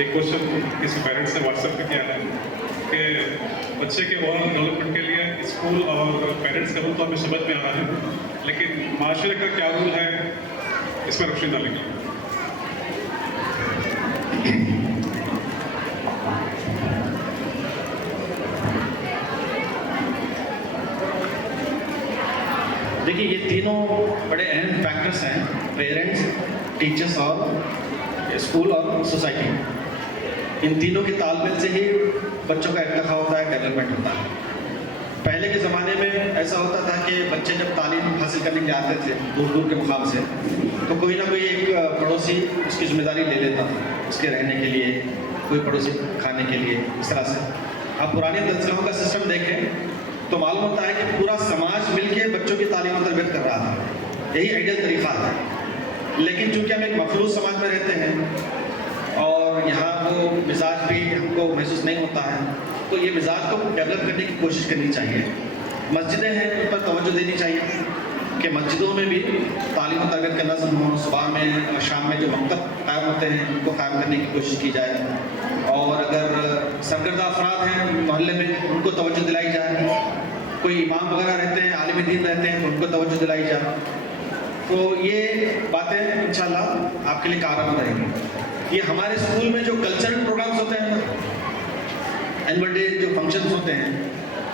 ایک کوشچن کسی پیرنٹس نے واٹس ایپ پہ کیا ہے کہ بچے کے اوور ڈیولپمنٹ کے لیے اسکول اور پیرنٹس کا رول تو ہمیں سمجھ میں آ رہا ہے، لیکن معاشرے کا کیا رول ہے اس میں روشنی ڈالیں گے؟ دیکھیے یہ تینوں بڑے اہم فیکٹرس ہیں، پیرنٹس، ٹیچرس اور اسکول اور سوسائٹی۔ ان تینوں کے تال میل سے ہی بچوں کا ارتقاء ہوتا ہے، ڈیولپمنٹ ہوتا ہے۔ پہلے کے زمانے میں ایسا ہوتا تھا کہ بچے جب تعلیم حاصل کرنے کے لیے آتے تھے دور دور کے مقام سے، تو کوئی نہ کوئی ایک پڑوسی اس کی ذمہ داری لے لیتا تھا، اس کے رہنے کے لیے، کوئی پڑوسی کھانے کے لیے، اس طرح سے۔ آپ پرانے تنظیموں کا سسٹم دیکھیں تو معلوم ہوتا ہے کہ پورا سماج مل کے بچوں کی تعلیم و تربیت کر رہا تھا، یہی آئیڈیل طریقہ تھا۔ لیکن چونکہ ہم ایک مفلوج سماج میں رہتے ہیں اور یہاں وہ مزاج بھی ہم کو محسوس نہیں ہوتا ہے، تو یہ مزاج کو ڈیولپ کرنے کی کوشش کرنی چاہیے۔ مسجدیں ہیں، ان پر توجہ دینی چاہیے کہ مسجدوں میں بھی تعلیم و تربیت کا نظم ہو، صبح میں اور شام میں جو مکتب قائم ہوتے ہیں ان کو قائم کرنے کی کوشش کی جائے، اور اگر سرکردہ افراد ہیں محلے میں ان کو توجہ دلائی جائے، کوئی امام وغیرہ رہتے ہیں، عالم دین رہتے ہیں تو ان کو توجہ دلائی جائے، تو یہ باتیں انشاءاللہ آپ کے لیے کارآمد رہیں گی۔ یہ ہمارے اسکول میں جو کلچرل پروگرامس ہوتے ہیں نا، اینول ڈے جو فنکشنز ہوتے ہیں،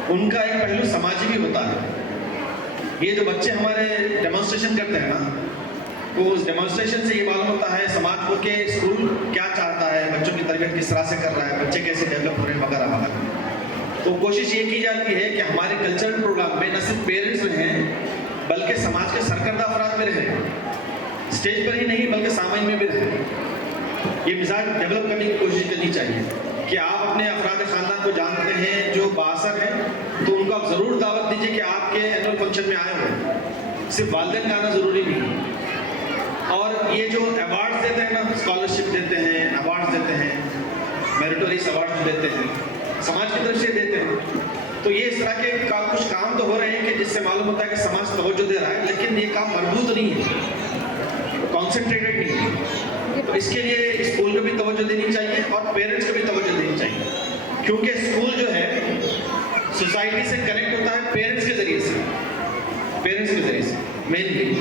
ان کا ایک پہلو سماجی بھی ہوتا ہے۔ یہ جو بچے ہمارے ڈیمانسٹریشن کرتے ہیں نا، تو اس ڈیمانسٹریشن سے یہ معلوم ہوتا ہے سماج کو کہ اسکول کیا چاہتا ہے، بچوں کی تربیت کس طرح سے کر رہا ہے، بچے کیسے ڈیولپ ہو رہے ہیں وغیرہ وغیرہ۔ تو کوشش یہ کی جاتی ہے کہ ہمارے کلچرل پروگرام میں نہ صرف پیرنٹس رہیں بلکہ سماج کے سرکردہ افراد میں رہیں، اسٹیج پر ہی نہیں بلکہ سامعین میں بھی رہیں۔ یہ مزاج ڈیولپ کرنے کی کوشش کرنی چاہیے کہ آپ اپنے افراد خاندان کو جانتے ہیں جو بااثر ہیں، تو ان کو آپ ضرور دعوت دیجیے کہ آپ کے اینول فنکشن میں آئے ہوئے، صرف والدین کا آنا ضروری نہیں۔ اور یہ جو ایوارڈز دیتے ہیں نا، اسکالرشپ دیتے ہیں، ایوارڈز دیتے ہیں، میریٹوریس ایوارڈز دیتے ہیں، سماج کی طرف سے دیتے ہیں، تو یہ اس طرح کے کچھ کام تو ہو رہے ہیں کہ جس سے معلوم ہوتا ہے کہ سماج توجہ دے رہا ہے، لیکن یہ کام مربوط نہیں ہے، کانسنٹریٹڈ نہیں ہے۔ تو اس کے لیے اسکول کو بھی توجہ دینی چاہیے اور پیرنٹس کو بھی توجہ دینی چاہیے، کیونکہ اسکول جو ہے سوسائٹی سے کنیکٹ ہوتا ہے پیرنٹس کے ذریعے سے مینلی۔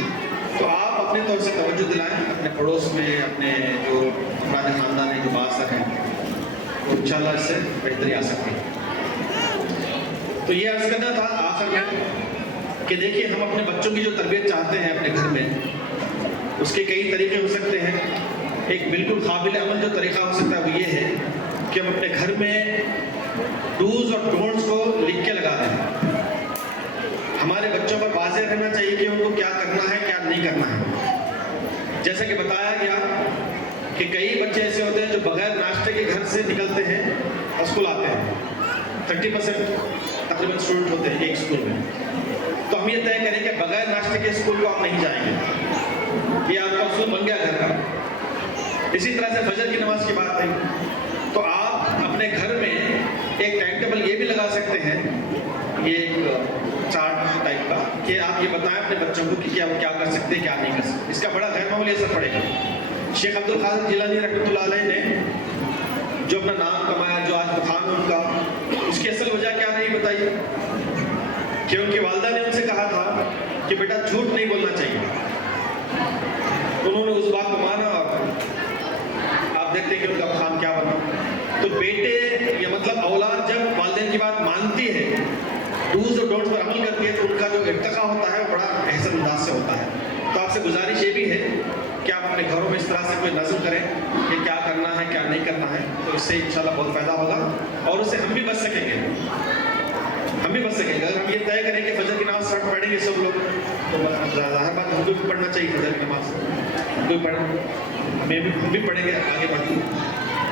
تو آپ اپنے طور سے توجہ دلائیں اپنے پڑوس میں، اپنے جو افراد خاندان ہیں جو بااثر ہیں، تو انشاءاللہ اس سے بہتری آ سکتی ہے۔ تو یہ عرض کرنا تھا آخر میں کہ دیکھیے ہم اپنے بچوں کی جو تربیت چاہتے ہیں اپنے گھر میں، اس کے کئی طریقے ہو سکتے ہیں۔ ایک بالکل قابل عمل جو طریقہ ہو سکتا ہے وہ یہ ہے کہ ہم اپنے گھر میں ڈوز اور ڈونٹس کو لکھ کے لگا دیں۔ ہمارے بچوں پر واضح رہنا چاہیے کہ ان کو کیا کرنا ہے کیا نہیں کرنا ہے۔ جیسا کہ بتایا گیا کہ کئی بچے ایسے ہوتے ہیں جو بغیر ناشتے کے گھر سے نکلتے ہیں اور اسکول آتے ہیں، 30% تقریباً اسٹوڈنٹ ہوتے ہیں ایک اسکول میں۔ تو ہم یہ طے کریں کہ بغیر ناشتے کے اسکول کو آپ نہیں جائیں گے، یہ آپ کا اصول بن گیا گھر کا۔ اسی طرح سے فجر کی نماز کی بات ہے، تو آپ اپنے گھر میں ایک ٹائم ٹیبل یہ بھی لگا سکتے ہیں، یہ ایک چارٹ ٹائپ کا، کہ آپ یہ بتائیں اپنے بچوں کو کہ کیا وہ کیا کر سکتے ہیں کیا نہیں کر سکتے۔ اس کا بڑا غیر معمولی اثر پڑے گا۔ شیخ عبد القادر جیلانی رحمۃ اللہ علیہ نے جو اپنا نام کمایا، جو آج مقام ان کا، اس کی اصل وجہ کیا نہیں بتائی کہ ان کی والدہ نے ان سے کہا تھا کہ بیٹا جھوٹ نہیں بولنا چاہیے۔ انہوں نے اس بات کو مانا اور آپ دیکھتے ہیں کہ ان کا مقام کیا بنا۔ تو بیٹے یا مطلب اولاد جب والدین کی بات مانتی ہے، ڈوز اور ڈونٹس پر عمل کرتی ہے، تو ان کا جو ارتقاء ہوتا ہے وہ بڑا احسن انداز سے ہوتا ہے۔ تو آپ سے گزارش یہ بھی ہے کہ آپ اپنے گھروں میں اس طرح سے کوئی نظم کریں کہ کیا کرنا ہے کیا نہیں کرنا ہے، تو اس سے انشاءاللہ بہت فائدہ ہوگا اور اس سے ہم بھی بچ سکیں گے۔ اگر ہم یہ طے کریں کہ فجر کی نماز ساتھ پڑھیں گے سب لوگ، تو ظاہر بات ہم کو بھی پڑھنا چاہیے فجر کی نماز، ہم کو بھی ہم بھی پڑھیں گے آگے بڑھ کے۔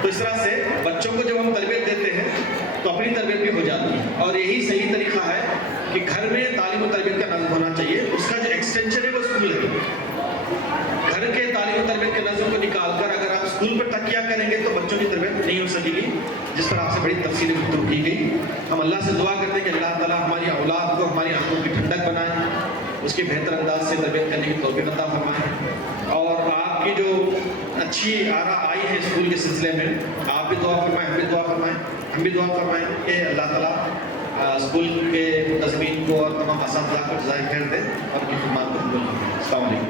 تو اس طرح سے بچوں کو جب ہم تربیت دیتے ہیں تو اپنی تربیت بھی ہو جاتی ہے، اور یہی صحیح طریقہ ہے کہ گھر میں تعلیم و تربیت کا نظم ہونا چاہیے۔ اس کا جو ایکسٹینشن ہے وہ اسکول ہے۔ گھر کے تعلیم و تربیت کے نظم کو نکال کر اگر آپ اسکول پر تکیہ کریں گے تو بچوں کی تربیت نہیں ہو سکے گی، جس پر آپ سے بڑی تفصیلی گفتگو کی گئی۔ ہم اللہ سے دعا کرتے ہیں کہ اللہ تعالیٰ ہماری اولاد کو ہماری آنکھوں کی ٹھنڈک بنائے، اس کی بہتر انداز سے تربیت کرنے کی توفیق عطا فرمائے، اور آپ آپ کی جو اچھی آراء آئی ہے اسکول کے سلسلے میں، آپ بھی دعا فرمائیں، ہم بھی دعا فرمائیں، ہم بھی دعا فرمائیں کہ اللہ تعالیٰ اسکول کے منتظمین کو اور تمام اساتذہ کو جزائے خیر دے اور ان کی خدمات کو قبول کرے۔ السلام علیکم۔